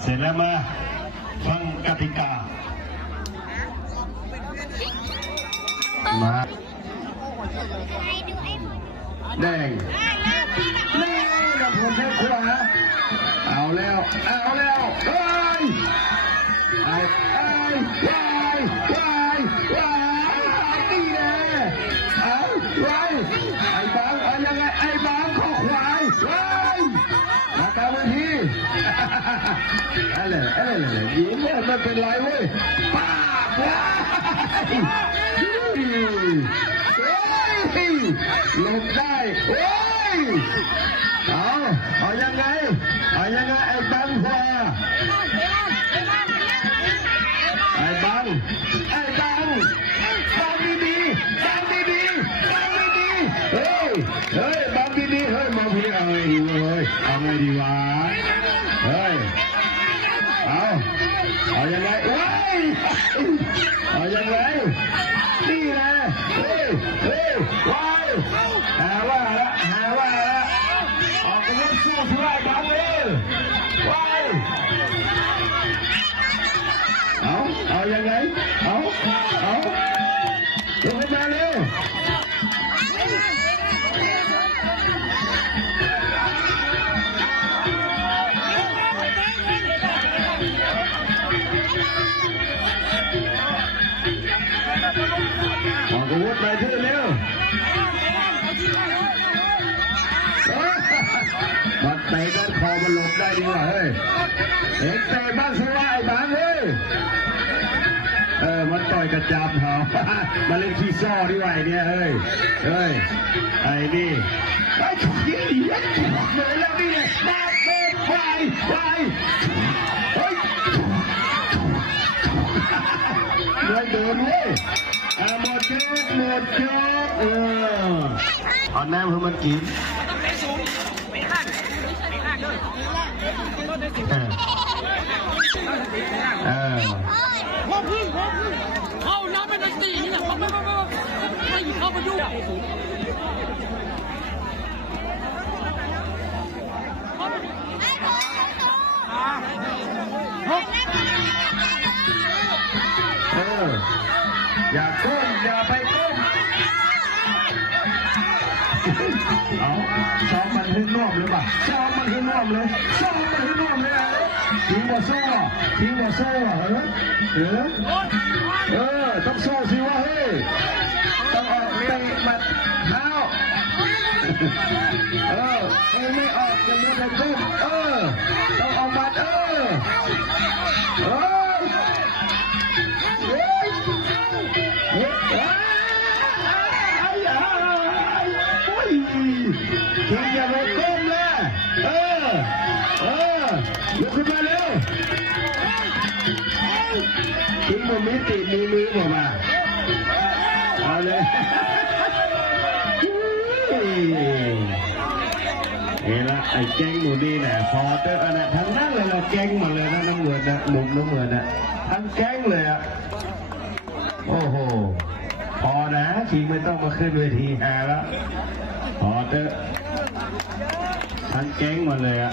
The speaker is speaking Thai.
เสร็จแล้วมาฟังกติกามาแดงนี่กับผมให้ขวาเอาแล้วเฮ้ยไอ้นี่แน่ไอ้บางยังไงไอ้บางข้อควายมาตามทีอะไรยิงเนี่ยไม่เป็นไรเว้ยป้าลงได้เอายังไงไอ้บังพอไอ้บังดีเฮ้ยบังดีเฮ้ยมองพี่เอาไงดีวะเฮ้ยเอายังไงเอายังไงนี่นะว้ายหาว่าละออกกันว่าสู้ที่ว่าบังเลยว้ายเอายังไงลงมาเร็วออกอาวุธไปเถอะเร็วมันเตะกันคอมันหลบได้ดีกว่าเฮ้ยเตะบ้างสิว่าไอ้บ้างเฮ้ยมันต่อยกระจับเขามาเล่นขี้ซ้อดีกว่าไอ้เนี่ยเฮ้ยไอ้นี่ไอ้ถุยดีเลยแล้วนี่มาไปเฮ้ยเดินเลยหมดยกเอาแนมให้มันกินเข้าน้ำเป็นตีนี่แหละไม่เข้ามายุ่งอย่าก้มอย่าไปก้มเอาซ้อมมันให้น่วมเลยป่ะซ้อมมันให้น่วมเลยทิ้งหัวโซ่ต้องโซ่สิวะเฮ้ยต้องออกเตะหมัดเท้าไม่ออกจะไม่ได้ก้มต้องออกหมัดทิ้งอย่าไปก้มเลยลุกขึ้นมาเร็วทิ้งมันมีติดมีมือบอกมาเอาเลยเห็นละไอ้แก๊งหมูดีเนี่ยพอเตอร์อันนั้นทั้งนั้นเลยเราแก๊งมาเลยนะน้ำเงินนะมุมน้ำเงินนะทั้งแก๊งเลยอ่ะโอ้โหพอนะทีไม่ต้องมาขึ้นเวทีแล้วพอเตอร์ทั้งแก๊งมาเลยอ่ะ